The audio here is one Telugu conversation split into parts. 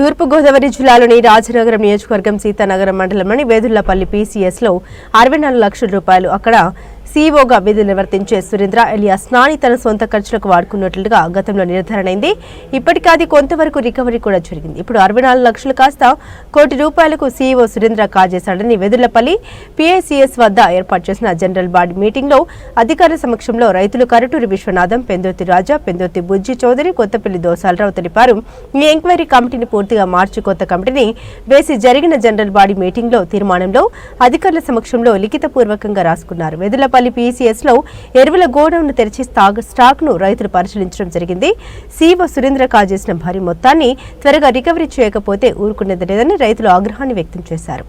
తూర్పుగోదావరి జిల్లాలోని రాజనగరం నియోజకవర్గం సీతానగరం మండలంలోని వేదుళ్లపల్లి పీసీఎస్లో 64 లక్షల రూపాయలు అక్కడ సీఈఓగా విధులు నిర్వర్తించే సురేంద్ర ఎలియాస్ నాని తన సొంత ఖర్చులకు వాడుకున్నట్లుగా గతంలో నిర్ధారణైంది. ఇప్పటికే అది కొంతవరకు రికవరీ కూడా జరిగింది. ఇప్పుడు 64 లక్షలు కాస్త ₹1 కోటి సీఈఓ సురేంద్ర కాజేశాడని వేదుళ్లపల్లి పీఐసీఎస్ వద్ద ఏర్పాటు చేసిన జనరల్ బాడీ మీటింగ్లో అధికారుల సమక్షంలో రైతులు కరటూరి విశ్వనాథం, పెందోతి రాజా, పెందోతి బుజ్జి చౌదరి, కొత్తపల్లి దోసాలరావు తెలిపారు. ఈ ఎంక్వైరీ కమిటీని పూర్తిగా మార్చి కొత్త కమిటీని వేసి జరిగిన జనరల్ బాడీ మీటింగ్లో తీర్మానంలో అధికారుల సమక్షంలో లిఖితపూర్వకంగా రాసుకున్నారు. వేదుళ్లపల్లి పీసీఎస్లో ఎరువుల గోడౌన్ను తెరిచి స్టాక్ను రైతులు పరిశీలించడం జరిగింది. సీఈఓ సురేంద్ర కాజేసిన భారీ మొత్తాన్ని త్వరగా రికవరీ చేయకపోతే ఊరుకునేది లేదని రైతులు ఆగ్రహాన్ని వ్యక్తం చేశారు.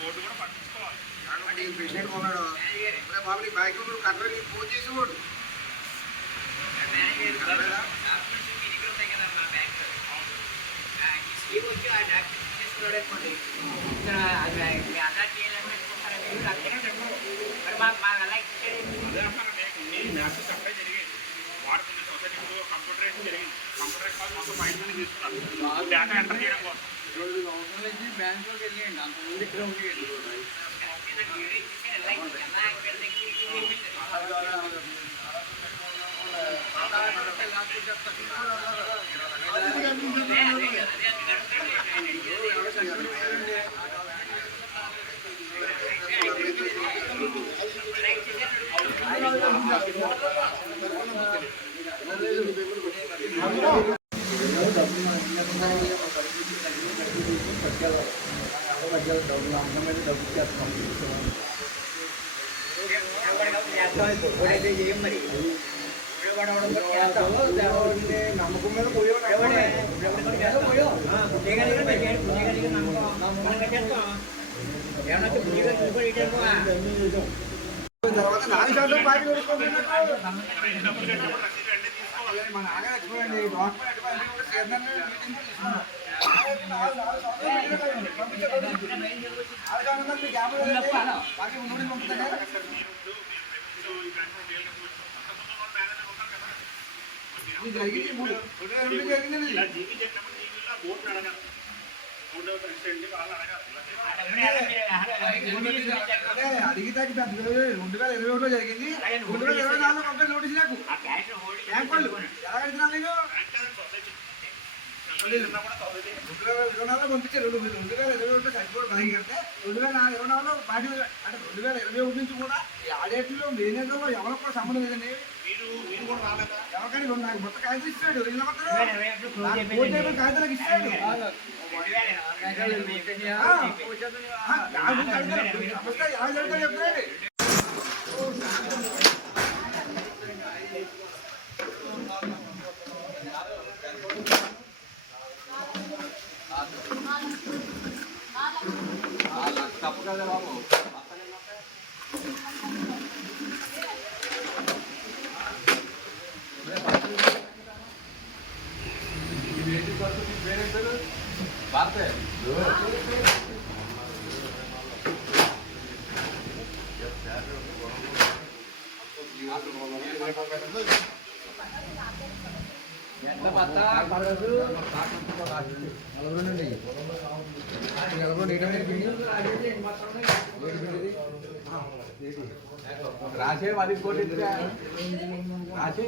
బోర్డు కూడా పట్టించుకోవాలి. పేషెంట్ కొన్నాడు బాబు బైక్ కర్ర ఫోన్ చేసేవాడు సప్లై జరిగింది. వాడుతున్న సొసైటీ కంప్యూటరైజ్ జరిగింది. కంప్యూటరైజ్ కాదు మొత్తం బయట నుంచి తీసుకున్నారు డేటా ఎంటర్ చేయడం కోసం. బ్యాంకులోకి వెళ్ళండి అంతమంది ఇక్కడ ఉండేది. నమ్మకం మీద తర్వాత 4 శాతం పార్టీ మన ఆగా చూడండి అడిగితే 2021లో జరిగింది. 2024లో కంప్లీట్ నోటీస్ నాకు బ్యాంక్ వాళ్ళు ఎలా కడుతున్నాను నేను 2024లో పంపించారు. 2021లో చచ్చిపోవడం బాగా కడితే 2024లో పార్టీ అంటే 2021 నుంచి కూడా ఆ డేట్లో మేనేజర్లో ఎవరికి కూడా సంబంధం లేదండి. ఎవరికైనా నాకు మొత్తం కాగితం ఇస్తాడు. కాగితాలకు ఇస్తాడు. చెప్తాడు తప్పు కదా బాబు. భారతే రాసే 10 కోటి రాసే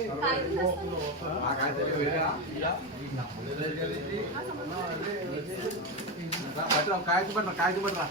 కాగితం పట్రా కాగితం పట్రా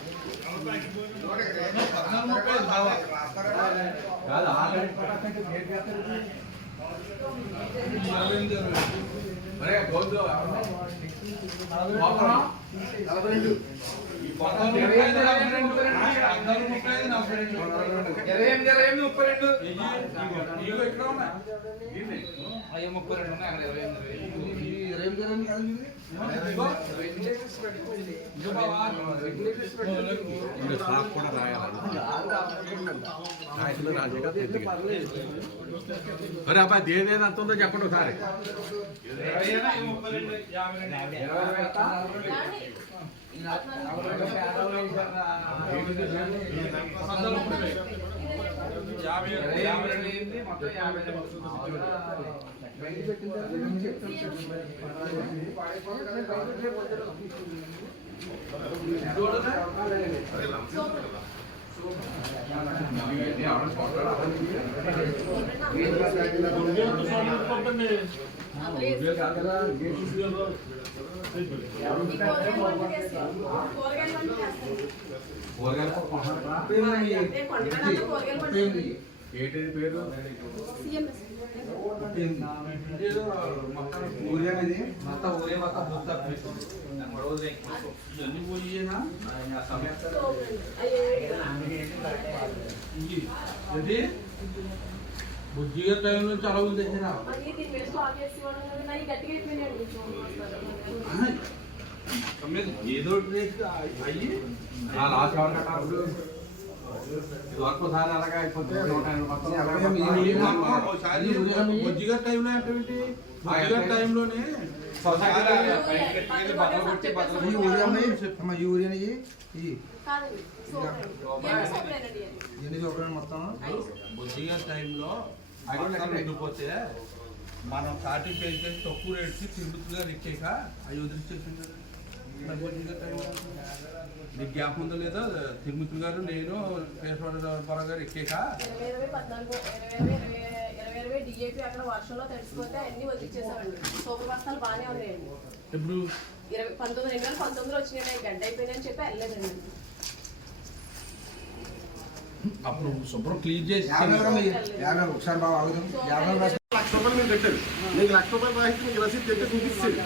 సాఫ్ కూడా అరే అబ్బాయి దేదేది అంత ఉందో చెప్పండి ఒకసారి. ఏంటి పేరు మొత్తం ఊరియా అనేది మొత్తం ఊరే మొత్తం ఇవన్నీ పోయేనా బుజ్జిగా టైం నుంచి అలా ఉంది ఏదో అయ్యి లాస్ట్ ఎవరు కట్టారు ఒక్కసారి అలాగే అయిపోతే బుజ్జిగా టైంలో ఏంటంటే బుజ్జిగా టైంలోనే మొత్తం బుజ్జిగా టైంలో ఉండిపోతే మనం కాటి పెంచేసి తక్కువ రేట్కి తిరుగుతుగా రిచ్చాక అవి వదిలిచ్చేసింది. నీకు గ్యాప్ ఉందో లేదా? తిరుమతులు గారు నేను పేరుపర గారు ఎక్కాక అక్కడ వర్షంలో తడిసిపోతే అన్ని వదిలిచ్చేసామండి. సూపర్ బస్తాలు బాగానే ఉన్నాయండి. ఇప్పుడు 2019 వచ్చినాయి, గడ్డ అయిపోయినాయని చెప్పి వెళ్ళలేదండి. అప్పుడు శుభ్రం క్లీన్ చేసి ఒకసారి బాగా ఆగుదాం. ₹1,00,000 మీరు కట్టారు. మీకు ₹1,00,000 రాసి మీకు రసీదు తెచ్చి చూపిస్తుంది.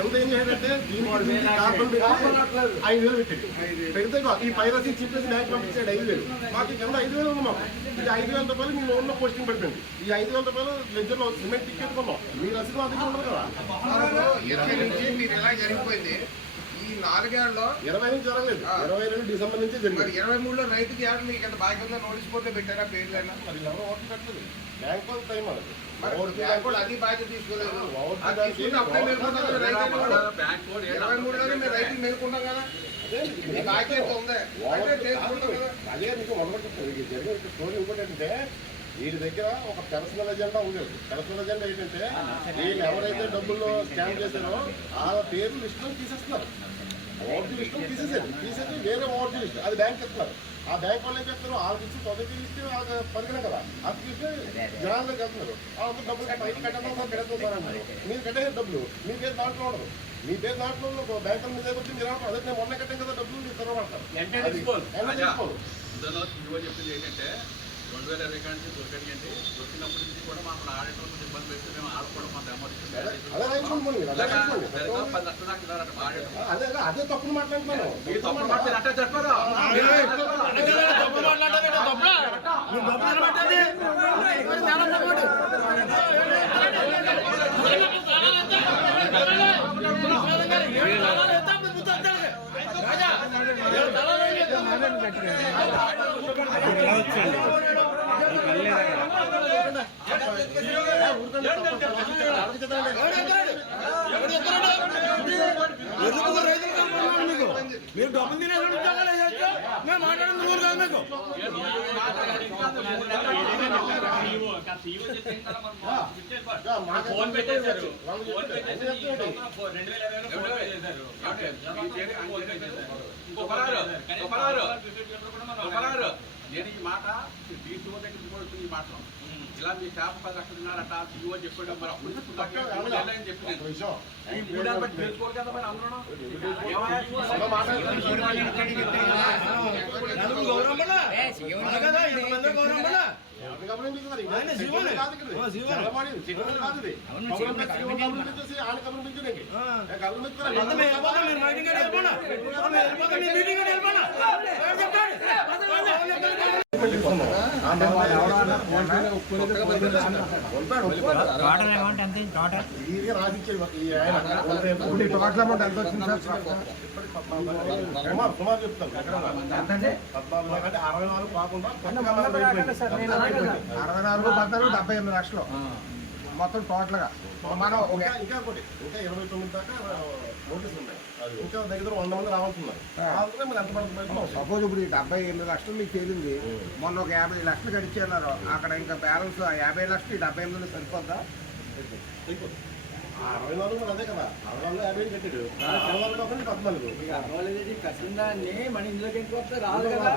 ఎంత ఏం చేయాలంటే దీనికి కార్బన్ పెట్టి 5,000 పెట్టండి. పెడితే ఈ పై రసీదు చెప్పేసి బ్యాంక్ పంపించాడు 5,000. మాకు కింద 5,000 ఉంది. మాకు ఇది ₹5,000 మీ లోన్లో పోస్టింగ్ పెట్టండి. ఈ ₹5,000 లెజర్లో సిమెంట్ టికెట్ కొన్నాం. మీ రసీదు మా దగ్గర ఉండదు కదా. 20 నుంచి మీరు ఎలా జరిగిపోయింది? ఈ 4 ఏళ్ళలో 20 నుంచి జరగలేదు. 22 డిసెంబర్ నుంచి జరిగింది. 23లో రైతుకి ఏడు మీకు ఎంత బాగా నోటీస్ బోర్డులో పెట్టారా పేర్లైనా? మరి ఎవరు ఓట్లు పెట్టలేదు. బ్యాంక్ వాళ్ళు టైం అది అది బాధ్యత తీసుకోలేదు. 23లోనే మీరు రైతులు మేలుకుంటాం కదా, బాధ్యత ఉంది. అదే మీకు మొదటి జరిగే స్టోరీ ఇంకోటి ఏంటంటే వీరి దగ్గర ఒక పర్సనల్ ఎజెండా ఉండేది. పర్సనల్ ఎజెండా ఏంటంటే వీళ్ళు ఎవరైతే డబ్బుల్లో స్కామ్ చేశారో ఆ పేరు లిస్టులో తీసేస్తున్నారు. ఓవర్జీ లిస్టులో తీసేసి వేరే ఓవర్జీ లిస్ట్ అది బ్యాంక్ ఇస్తున్నారు. ఆ బ్యాంక్ వాళ్ళు ఏం చెప్తారు? వాళ్ళకి ఇచ్చి తొమ్మిది ఇస్తే వాళ్ళకి పరిగణ కదా, అది తీస్తే జనాల్లోకి వెళ్తున్నారు. వాళ్ళకి డబ్బులు కట్టేస్తారు. మీరు కట్టే డబ్బులు మీ పేరు దాంట్లో ఉండదు. మీ పేరు దాంట్లో బ్యాంకుల మీద వచ్చి మీరు అదే నేను మొన్న కట్టాం కదా డబ్బులు మీరు తెరవబడతారు. చెప్పింది ఏంటంటే 2020 నుంచి దొరికండి. దొరికినప్పటి నుంచి కూడా మనం ఆడటం ఇబ్బంది పెట్టి మేము ఆడుకోవడం మన అదే తప్పులు మాట్లాడుతున్నాను. మీరు డబ్బులు తినే మేము మాట్లాడడం దూరం కాదు. మీకు నేను ఈ మాట DCO దగ్గర కూడా వచ్చింది. ఈ మాట ఇలా మీ స్టాఫ్ 10 లక్షలు ఉన్నారట CEO చెప్పాడు. మరి అప్పుడు చెప్పి ఈ 3 ఏళ్ళ బట్టి తెలుసుకోవాలి కదా మరి అందరూ. ఈజీగా రాసిచ్చేది ఈ ఆయన టోటల్ అమౌంట్ ఎంత వచ్చింది సార్? సుమారు చెప్తాను 14 అంటే 64 కాకుండా 64, 78 లక్షలు మొత్తం టోటల్ గా. మనం ఇంకా 29 దాకా నోటీసులు ఉన్నాయి. ఇంకా దగ్గర 100 మంది రావాల్సింది. మరి ఎంత పడుతుంది? సపోజ్ ఇప్పుడు ఈ 78 లక్షలు మీకు తేలింది, మొన్న ఒక 50 లక్షలు గడిచి అన్నారు. అక్కడ ఇంకా బ్యాలెన్స్ 50 లక్షలు ఈ 78 సరిపోద్దా? 64 మరి అదే కదా, 60 కట్టాడు. 14 కట్టిందాన్ని మన ఇంట్లోకి ఎందుకు రాదు కదా,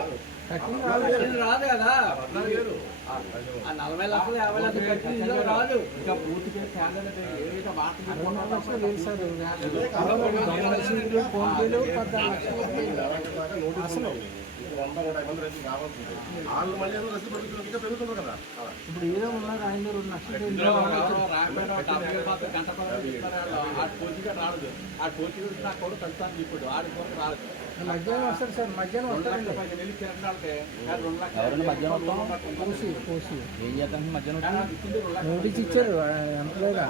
రాదు కదా. ఆ 40 లక్షలు 50 లక్షలు కట్టిన ఇంట్లో రాదు. ఇంకా పూర్తిగా క్యాండిడేట్ ఏదైతే వాళ్ళు మళ్ళీ రసీదు పెరుగుతుంది పెరుగుతుంది కదా. ఇప్పుడు ఏదో ఉన్నారు ఆయన 2 లక్షలు మధ్యాహ్నం వస్తారు సార్, మధ్యాహ్నం వస్తారండి. కోసి ఏం చేద్దాం, మధ్యాహ్నం నోటీస్ ఇచ్చారు ఎంప్లాయ్గా.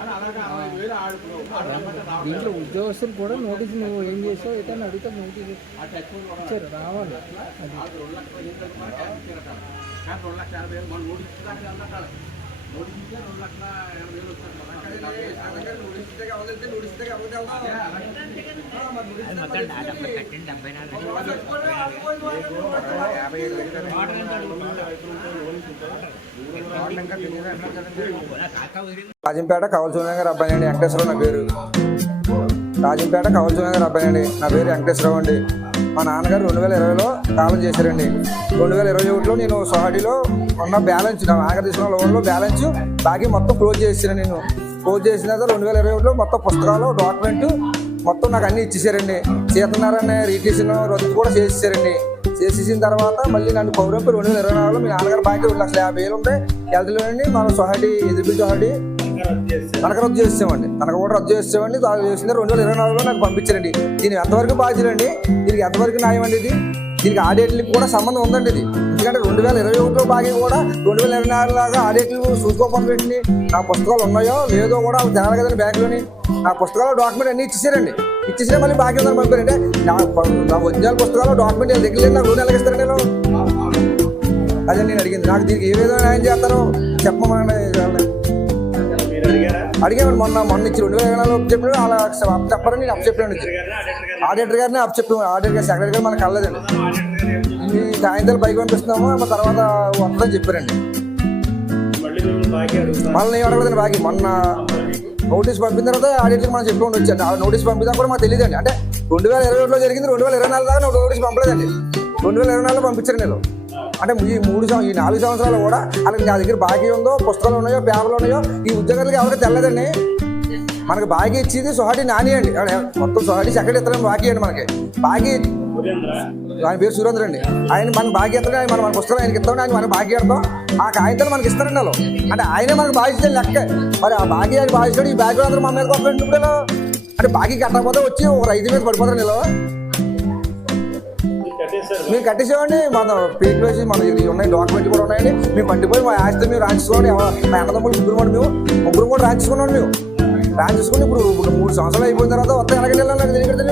దీంట్లో ఉద్యోగస్తులు కూడా నోటీస్ నువ్వు ఏం చేసావు ఏదైనా అడిగితే నోటీస్ ఇచ్చారు, రావాలి. రాజంపేట కవలసూర్య గారి అబ్బాయి అండి, వెంకటేశ్వరరావు నా పేరు. రాజంపేట కవలసూర్య గారి అబ్బాయి అండి, నా పేరు వెంకటేశ్వరరావు అండి. మా నాన్నగారు 2020లో కాలం చేశారండి. 2021లో నేను సొసైటీలో ఉన్న బ్యాలెన్స్, నా నాన్నగారు తీసుకున్న లోన్లో బ్యాలెన్స్ బాకీ మొత్తం క్లోజ్ చేసాను. నేను క్లోజ్ చేసిన తర్వాత 2021లో మొత్తం పుస్తకాలు డాక్యుమెంట్ మొత్తం నాకు అన్నీ ఇచ్చేసారండి. సీతనారాయణ రిజిస్ట్రేషన్ రద్దు కూడా చేసేసారండి. చేసేసిన తర్వాత మళ్ళీ నన్ను కౌరంపి 2024లో మీ నాన్నగారు బాకీ 2,50,000 ఉంటాయి వెళ్తలోనండి. మన సొసైటీ ఎదురు సొసైటీ తనకు రద్దు చేసామండి, తనకు కూడా రద్దు చేసామండి. చేసింది 2024లో నాకు పంపించారండి. దీనికి ఎంతవరకు బాధ్యులండి, దీనికి ఎంతవరకు న్యాయం అండి? దీనికి ఆడిట్లకి కూడా సంబంధం ఉందండి. ఇది ఎందుకంటే 2021లో బాకీ కూడా 2024 లాగా ఆడిట్లు చూసుకోకపోతే నా పుస్తకాలు ఉన్నాయో లేదో కూడా జనాలి కదండి బ్యాంకులోని. నా పుస్తకాలు డాక్యుమెంట్ అన్నీ ఇచ్చేసారండి. ఇచ్చేసినా మళ్ళీ బాకీ ఉందని పంపారంటే నా ఒరిజినల్ పుస్తకాలు డాక్యుమెంట్ దగ్గర లేదు, నాకు లోన్ ఎలాగిస్తారండి నేను? అదే నేను అడిగింది. నాకు దీనికి ఏ విధంగా న్యాయం చేస్తారో చెప్పమని అడిగామండి. మొన్న ఇచ్చి 2024లో చెప్పిన అలా చెప్పారని నేను చెప్పాను. ఆడిటర్ గారిని చెప్పాను. ఆడిటర్ గారు సెక్రటరీ గారు మనకు కలలేదండి. ఈ కాగితాలు పైకి పంపిస్తున్నాము తర్వాత వస్తుందని చెప్పారండి. మళ్ళీ నేను అడగలేదండి బాకీ. మొన్న నోటీస్ పంపిన తర్వాత ఆడిటర్ మనం చెప్పుకొని వచ్చాను. ఆ నోటీస్ పంపినా కూడా మాకు తెలియదండి. అంటే 2021లో జరిగింది, 2024 దాకా నోటీస్ పంపలేదండి. 2024లో పంపించారు నేను. అంటే ఈ 4 సంవత్సరాలు కూడా అలాగే నా దగ్గర బాకీ ఉందో, పుస్తకాలు ఉన్నాయో, పేపర్లు ఉన్నాయో ఈ ఉద్యోగాలకి ఎవరికి తెల్లదండి. మనకి బాకీ ఇచ్చేది సొసైటీ నాని అండి. మొత్తం సొసైటీ సెక్రటరీ ఇస్తారని బాకీ అండి. మనకి బాకీ ఆయన పేరు సురేంద్ర అండి. ఆయన మనకు బాకీ ఇస్తాడు. మన పుస్తకాలు ఆయనకి ఇస్తాం, ఆయన మనకు బాకీ ఇస్తాం. ఆ కాగితాలు మనకి ఇస్తారండి వాళ్ళు. అంటే ఆయనే మనకు బాధ్యత లెక్క. మరి ఆ బాకీ ఆయన బాధిస్తాడు. ఈ బ్యాగ్ అందరూ మన మీద కొట్టండి. ఇప్పుడు అంటే బాకీ కట్టకపోతే వచ్చి ఒక రైతు మీద పడిపోతారు. నేను మేము కట్టేసామండి. మన పీక్ వేసి మన ఉన్నాయి డాక్యుమెంట్లు కూడా ఉన్నాయండి. మేము పట్టిపోయి మా ఆస్తి మేము రాయించుకోండి. మా అన్నదమ్ములు ముగ్గురు కూడా రాయించుకున్నాం. మేము రాయించుకుని ఇప్పుడు 3 సంవత్సరాలు అయిపోయిన తర్వాత వస్తే ఎలాగంటే నాకు తెలియదు.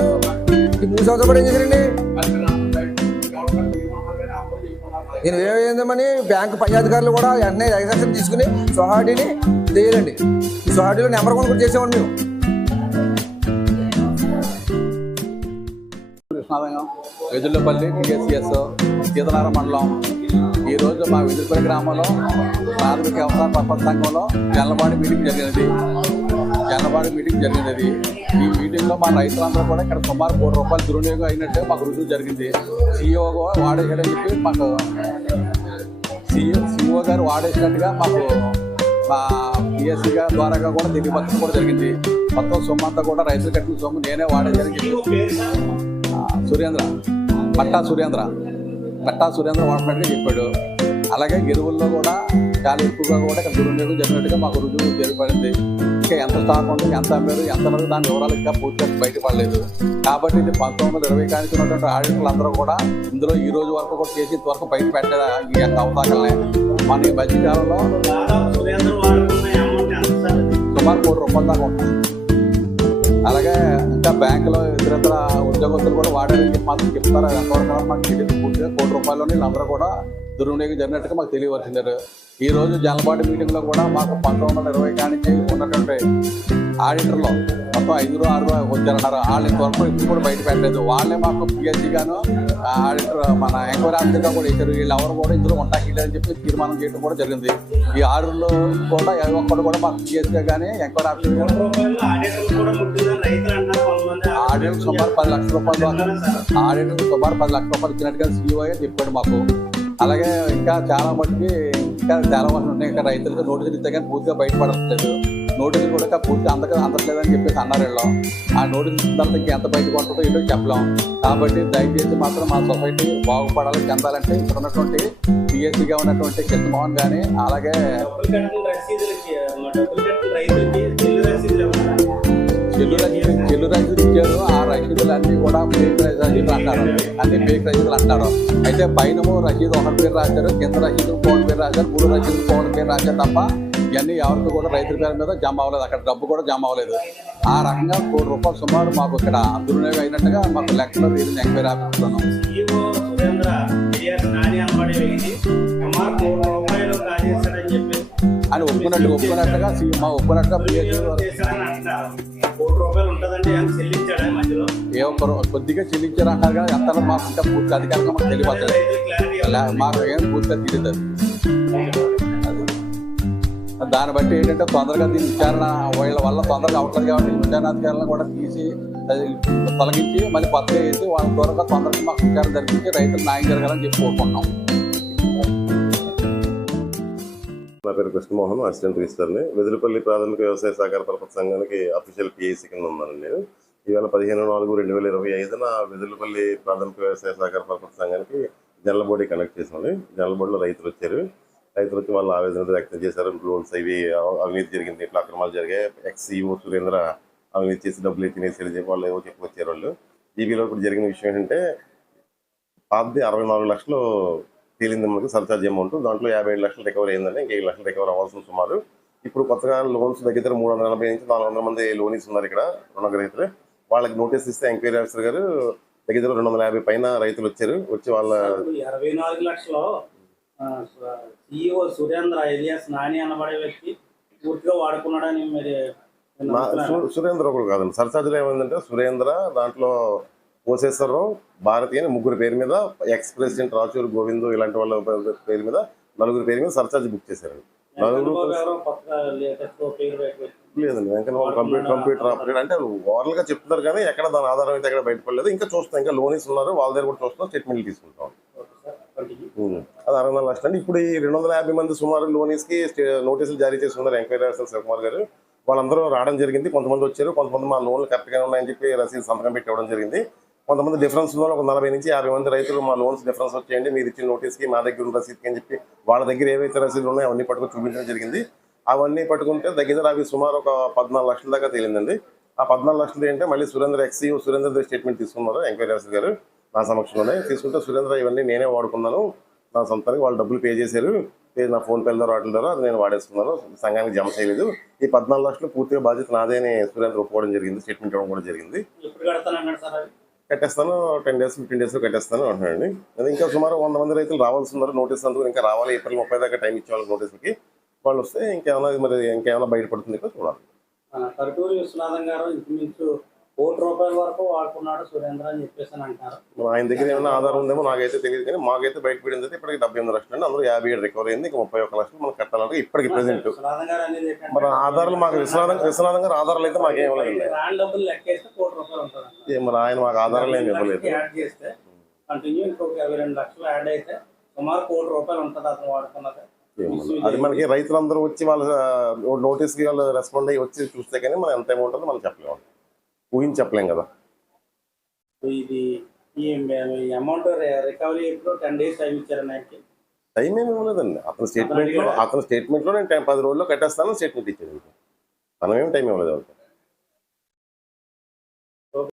ఈ 3 సంవత్సరాలు కూడా ఏం చేశారండి? నేను ఏమైందని బ్యాంకు పై అధికారులు కూడా వెంటనే ఎగ్జాక్షన్ తీసుకుని సొసైటీని చేయాలండి. ఈ సొసైటీలో నెంబర్ 1 కూడా చేసామండి మేము. వెదుళ్ళపల్లి టీఎస్ఎస్ సీతనారాయణ మండలం. ఈరోజు మా వెదుళ్ళపల్లి గ్రామంలో ప్రాథమిక వ్యవసాయ పరపతి సంఘంలో జనలబాడి మీటింగ్ జరిగినది. ఈ మీటింగ్లో మా రైతులందరూ కూడా ఇక్కడ సుమారు ₹1 దుర్వినియోగం అయినట్టే మాకు రుజువు జరిగింది. సిఇఓ వాడేసాడని చెప్పి మాకు సిఇఓ గారు వాడేసినట్టుగా మాకు మా పిఎస్సి గారి ద్వారా కూడా తెలియపరచడం కూడా జరిగింది. మొత్తం సొమ్ము అంతా కూడా రైతులు కట్టిన సొమ్ము నేనే వాడేసానని చెప్పి పట్టా సురేంద్ర వాడినట్టుగా చెప్పాడు. అలాగే ఎరువుల్లో కూడా చాలా ఎక్కువగా కూడా ఇక్కడ దుర్వినియోగం జరిగినట్టుగా మాకు రుజువు జరిపడింది. ఇంకా ఎంత స్టాక్ ఉంది, ఎంత అమ్మారు, ఎంతమంది దాని వివరాలు ఇంకా పూర్తిగా బయటపడలేదు. కాబట్టి ఇది 1920 కానికి ఉన్నటువంటి ఆడిటర్లు అందరూ కూడా ఇందులో ఈ రోజు వరకు కూడా చేసి ఇంతవరకు బయట పెట్టలేదు ఈ యొక్క అవతాకల్ని. మన ఈ మధ్యకాలంలో సుమారు ₹1 దాకా ఉంటుంది. అలాగే ఇంకా బ్యాంకులో ఇతర ఉద్యోగస్తులు కూడా వాడారని చెప్పి మాత్రం చెప్తారు. ఎంతవరకు మాకు తెలియదు. పూర్తిగా ₹1 అందరూ కూడా దుర్వినియోగం జరిగినట్టుగా మాకు తెలియవలసిందారు. ఈ రోజు జనపాటి మీటింగ్లో కూడా మాకు 1920 కానించి ఉన్నటువంటి ఆడిటర్లో మొత్తం 5-6 వచ్చారన్నారు. వాళ్ళు ఇంతవరకు ఇప్పుడు కూడా బయట పెట్టలేదు. వాళ్ళే మాకు పిహెచ్డి గాను ఆడిటర్ మన ఎంక్వైరీ ఆఫీసర్గా కూడా ఇచ్చారు. వీళ్ళెవరు కూడా ఇందులో ఉంటాకిలేదని చెప్పి తీర్మానం చేయడం కూడా జరిగింది. ఈ 6లో కూడా ఒక్కడు కూడా మాకు పిహెచ్గా కానీ ఎంక్వైరీ ఆఫీసర్ ఆడిటర్ సుమారు ₹10 లక్షలు ఆడిటర్ సుమారు ₹10 లక్షలు ఇచ్చినట్టుగా సీఈఓ చెప్పాడు మాకు. అలాగే ఇంకా చాలా మట్టుకి ఇంకా చాలా మంది ఉన్నాయి. ఇంకా రైతులకు నోటీసులు ఇస్తే కానీ పూర్తిగా బయటపడట్లేదు. నోటీసులు కూడా పూర్తిగా అందట్లేదని చెప్పేసి అన్నారు వీళ్ళు. ఆ నోటీసులు ఇచ్చిన తర్వాత ఇంకా ఎంత బయట పడుతుందో ఏంటో చెప్పలేం. కాబట్టి దయచేసి మాత్రం మా సొసైటీ బాగుపడాలి, చెందాలంటే ఇక్కడ ఉన్నటువంటి పిఎస్సీగా ఉన్నటువంటి కృష్ణమోహన్ కానీ అలాగే చెల్లు రసీదులు ఇచ్చారు. ఆ రసీదులు అన్నీ కూడా ఫేక్ రసీదులు అంటారు. అన్ని ఫేక్ రసీదులు అంటారు. అయితే పైన రసీదు ఒకరి పేరు రాశారు, కింద రసీదులు పౌన్ పేరు రాశారు, 3 రసీదులు పౌన్ పేరు రాశారు తప్ప ఇవన్నీ ఎవరికి కూడా రైతుల పేరు మీద జమ అవ్వలేదు. అక్కడ డబ్బు కూడా జమ అవ్వలేదు. ఆ రకంగా ₹1 సుమారు మాకు ఇక్కడ దుర్వినియోగం అయినట్టుగా మాకు లెక్కలో రీజన్ ఎంక్వైరీ ఆఫీసులోను అని ఒప్పుకున్నట్టుగా మా ఒప్పుకున్నట్టుగా ఏ ఒక్కరు కొద్దిగా చెల్లించారు అంటారు కదా. ఎంత మాకు ఇంకా పూర్తి అధికారంగా మాకు తెలియదు. మాకు ఏం పూర్తిగా తెలియదు. దాన్ని బట్టి ఏంటంటే తొందరగా దీని విచారణ వీళ్ళ వల్ల తొందరగా అవుతుంది కాబట్టి విచారణాధికారులను కూడా తీసి తొలగించి మళ్ళీ కొత్తగా వేసి వాళ్ళ త్వరగా తొందరగా మాకు విచారణ జరిపించి రైతులు న్యాయం జరగాలని చెప్పి కోరుకుంటున్నాం. నా పేరు కృష్ణమోహన్, అసిస్టెంట్ రిజిస్టర్ని. వెదులుపల్లి ప్రాథమిక వ్యవసాయ సహకార పరపతి సంఘానికి అఫీషియల్ పిఏసీ కింద ఉన్నాను నేను. ఈవేళ 15/4/2025 వెదులుపల్లి ప్రాథమిక వ్యవసాయ సహకార పరపతి సంఘానికి జనరల్ బాడీ కండక్ట్ చేసాము. జనరల్ బాడీలో రైతులు వచ్చారు. రైతులు వచ్చి వాళ్ళ ఆవేదన వ్యక్తం చేశారు. లోన్స్ ఇవి అవినీతి జరిగింది, ఇట్లా అక్రమాలు జరిగాయి, ఎక్స్ఈఓ సురేంద్ర అవినీతి చేసి డబ్బులు ఎత్తినేసి చెప్పి వాళ్ళు ఏవో చెప్పుకొచ్చారు. వాళ్ళు ఈబీలో ఇప్పుడు జరిగిన విషయం ఏంటంటే పాతది 64 లక్షలు తేలింది మనకి సర్చార్జ్ అమౌంట్. దాంట్లో 57 లక్షలు రికవర్ అయిందని, ఇంకా 7 లక్షలు రికవర్ అవ్వాల్సిన సుమారు. ఇప్పుడు కొత్తగా లోన్స్ దగ్గర 380 నుంచి 400 మంది లోన్స్ ఉన్నారు ఇక్కడ రుణగ్రహీతలు. వాళ్ళకి నోటీస్ ఇస్తే ఎంక్వైరీ ఆఫీసర్ గారు దగ్గర 250 పైన రైతులు వచ్చారు. వచ్చి వాళ్ళ 24 లక్షలు సిఇఓ సురేంద్ర ఎలియాస్ నాని అనబడే వ్యక్తి పూర్తిగా వాడుకున్నాడని మరి సురేంద్ర ఒకడు కాదండి. సర్చార్జ్లో ఏమైందంటే సురేంద్ర దాంట్లో కోసేశ్వరరావు, భారతి అని 3 పేరు మీద, ఎక్స్ ప్రెసిడెంట్ రాచూరు గోవింద్ ఇలాంటి వాళ్ళ పేరు మీద 4 పేరు మీద సర్చార్జ్ బుక్ చేశారు. 4 లేదండి. వెంకన్న కంప్యూటర్ ఆపరేటర్ అంటే ఓవరాల్ గా చెప్తున్నారు కానీ ఎక్కడ దాని ఆధారం అయితే ఎక్కడ బయటపడలేదు. ఇంకా చూస్తాం, ఇంకా లోన్స్ ఉన్నారు వాళ్ళ దగ్గర కూడా చూస్తాం, స్టేట్మెంట్లు తీసుకుంటాం. అది 64 లక్షలు అండి. ఇప్పుడు ఈ 250 మంది సుమారు లోనీస్కి నోటీసులు జారీ చేస్తున్నారు ఎంక్వైరీ ఆఫీసర్ శివకుమార్ గారు. వాళ్ళందరూ రావడం జరిగింది. కొంతమంది వచ్చారు, కొంతమంది మా లోన్లు కరెక్ట్గా ఉన్నాయని చెప్పి రసీదు సంతకం పెట్టి ఇవ్వడం జరిగింది. కొంతమంది డిఫరెన్స్ ఉన్న ఒక 40 నుంచి 50 మంది రైతులు మా లోన్స్ డిఫరెన్స్ వచ్చేయండి, మీరు ఇచ్చిన నోటీస్కి మా దగ్గర ఉన్న రసీదుకి అని చెప్పి వాళ్ళ దగ్గర ఏవైతే రసీదులు ఉన్నాయో అవన్నీ పట్టుకుని చూపించడం జరిగింది. అవన్నీ పట్టుకుంటే దగ్గర అవి సుమారు ఒక 14 లక్షల దాకా తేలిందండి. ఆ 14 లక్షలు ఏంటంటే మళ్ళీ సురేంద్ర ఎక్సీఓ సురేంద్ర స్టేట్మెంట్ తీసుకున్నారు ఎంక్వైరీ ఆఫీసర్ గారు నా సమక్షంలోనే. తీసుకుంటే సురేంద్ర ఇవన్నీ నేనే వాడుకున్నాను, నా సొంతానికి వాళ్ళు డబ్బులు పే చేశారు, నా ఫోన్ పేల ద్వారా వాటి ద్వారా అది నేను వాడేసుకున్నాను, సంఘానికి జమ చేయలేదు. ఈ 14 లక్షలు పూర్తిగా బాధ్యత నాదే అని సురేంద్ర ఒప్పుకోవడం జరిగింది, స్టేట్మెంట్ ఇవ్వడం కూడా జరిగింది. కట్టేస్తాను 10 days 15 days కట్టేస్తాను అంటున్నానండి. అది ఇంకా సుమారు 100 మంది రైతులు రావాల్సి ఉన్నారు. నోటీస్ అందుకు ఇంకా రావాలి. ఏప్రిల్ 30 దాకా టైం ఇచ్చేవాళ్ళు నోటీసులకి. వాళ్ళు వస్తే ఇంకేమైనా బయటపడుతుంది చూడాలి. కరుటూరి విశ్వనాథం గారు ఇంచుమించు ₹1 వరకు వాడుకున్నాడు సురేంద్ర అని చెప్పేసి అంటారు. ఆయన దగ్గర ఏమైనా ఆధారం ఉందేమో నాకైతే తెలియదు, కానీ మాకైతే బయటపడింది అయితే ఇప్పటికి 78 లక్షలు అండి. అందులో 57 రికవర్ అయింది. ఇంకా 31 లక్షలు మనం కట్టాలంటే ఇప్పటికి ప్రెసెంట్. మరి ఆధారాలు మాకు విశ్వనాథం గారు ఆధారాలు అయితే మాకేం ఇవ్వలేదు. మరి ఆయన మాకు ఆధారాలు ఏమి ఇవ్వలేదు. అది మనకి రైతులందరూ వచ్చి వాళ్ళ నోటీస్కి వాళ్ళు రెస్పాండ్ అయ్యి వచ్చి చూస్తే కానీ మనం ఎంత అమౌంట్ ఉంటుందో మనం చెప్పలేము, ఊహించి చెప్పలేం కదా. ఇది ఈ అమౌంట్ రికవరీ ఎప్పుడు 10 days టైం ఇచ్చారని టైం ఏమి ఇవ్వలేదండి. అతని స్టేట్మెంట్లో నేను 10 రోజుల్లో కట్టేస్తాను స్టేట్మెంట్ ఇచ్చాను. మనం ఏం టైం ఇవ్వలేదు వాళ్ళకి.